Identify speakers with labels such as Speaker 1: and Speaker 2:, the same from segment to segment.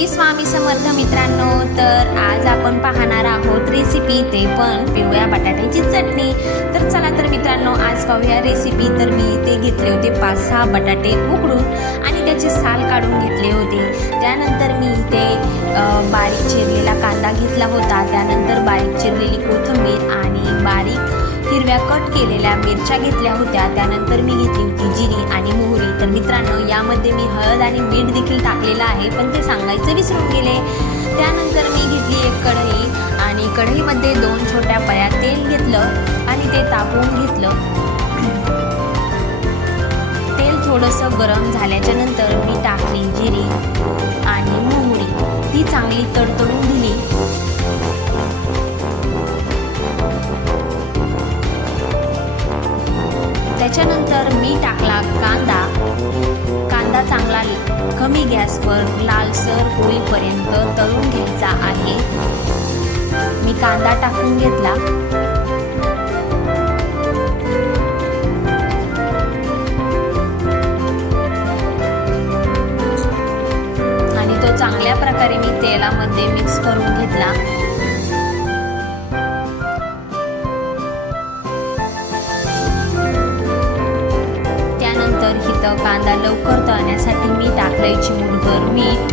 Speaker 1: श्री स्वामी समर्थ मित्रांनो तर आज आपण पाहणार आहोत रेसिपी ते पण पिवळ्या बटाट्याची चटणी. तर चला तर मित्रांनो आज पाहूया रेसिपी तर मी ते घेतले होते पाच सहा बटाटे उकडून आणि त्याचे साल काढून घेतले होते. त्यानंतर मी ते बारीक चिरलेला कांदा घेतला होता. त्यानंतर बारीक चिरलेली कोथिंबीर आणि बारीक हिरव्या कट केलेल्या मिरच्या घेतल्या होत्या. त्यानंतर मी घेतली होती जिरी आणि मोहरी. तर मित्रांनो यामध्ये मी हळद आणि मीठ देखील टाकलेलं आहे पण ते सांगायचं विसरून गेले. त्यानंतर मी घेतली एक कढई आणि कढईमध्ये दोन छोट्या पळ्या तेल घेतलं आणि ते तापवून घेतलं. तेल थोडंसं गरम झाल्याच्यानंतर मी टाकली जिरी आणि मोहरी. ती चांगली तडतडून त्याच्यानंतर मी टाकला कांदा. कांदा चांगला कमी गॅसवर लालसर होईपर्यंत तळून घ्यायचा आहे. मी कांदा टाकून घेतला. आणि तो चांगल्या प्रकारे मी तेलामध्ये मिक्स करून घेतला. कांदा लवकर तळण्यासाठी मी टाकलं चिमूटभर मीठ.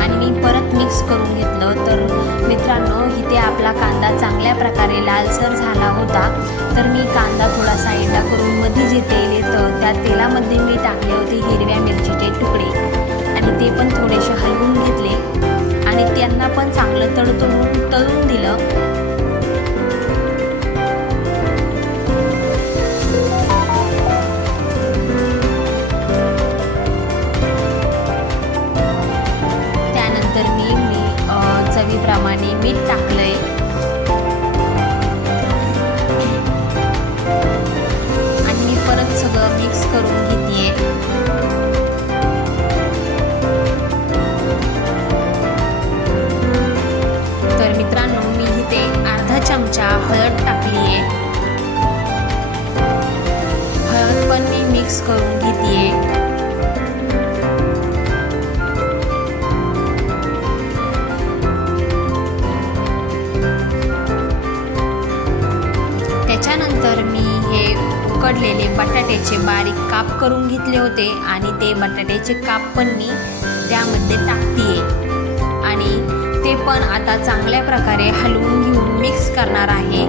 Speaker 1: आणि मी परत मिक्स करून घेतलं. तर मित्रांनो इथे आपला कांदा चांगल्या प्रकारे लालसर झाला होता. तर मी कांदा थोडा साईडला करून मध्ये जे तेल येतं त्या तेलामध्ये मी टाकले होते हिरव्या मिरचीचे तुकडे. आणि ते पण थोडेसे हलवून घेतले. आणि मीठ टाकलंय आणि मी परत सगळं मिक्स करून घेते तर मित्रांनो मी इथे अर्धा चमचा हळद टाकली आहे हळद पण मी मिक्स करून घेते उकडलेले बटाट्याचे बारीक काप करून घेतले होते आणि ते बटाट्याचे काप पण मी त्यामध्ये टाकतीये. आणि ते पण आता चांगल्या प्रकारे हलवून घेऊन मिक्स करणार आहे.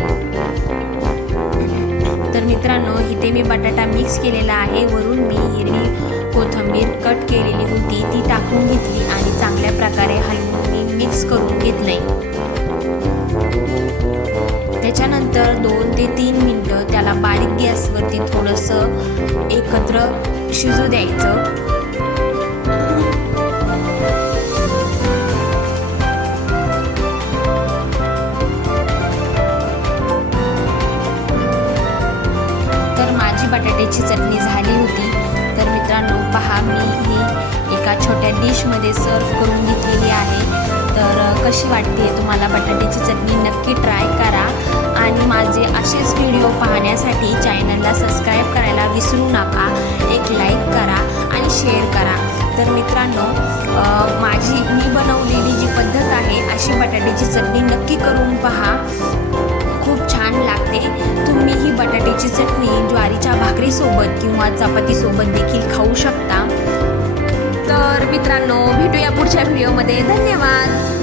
Speaker 1: तर मित्रांनो इथे मी बटाटा मिक्स केलेला आहे. वरून मी हिरवी कोथिंबीर कट केलेली होती. ती टाकून घेतली आणि चांगल्या प्रकारे हलवून मी मिक्स करून घेतले त्याच्यानंतर दोन ते तीन मिनटं त्याला बारीक गॅसवरती थोडंसं एकत्र शिजू द्यायचं. तर माझी बटाट्याची चटणी झाली होती. तर मित्रांनो पहा मी ही एका छोट्या डिशमध्ये सर्व करून घेतलेली आहे. तर कशी वाटते तुम्हाला बटाट्याची चटणी? नक्की ट्राय करा. आणि माझे असेच व्हिडिओ पाहण्यासाठी चॅनलला सबस्क्राईब करायला विसरू नका. एक लाईक करा आणि शेअर करा. तर मित्रांनो माझी मी बनवलेली जी पद्धत आहे अशी बटाट्याची चटणी नक्की करून पहा. खूप छान लागते. तुम्ही ही बटाट्याची चटणी ज्वारीच्या भाकरीसोबत किंवा चपातीसोबत देखील खाऊ शकता. तर मित्रांनो भेटूया पुढच्या व्हिडिओमध्ये धन्यवाद!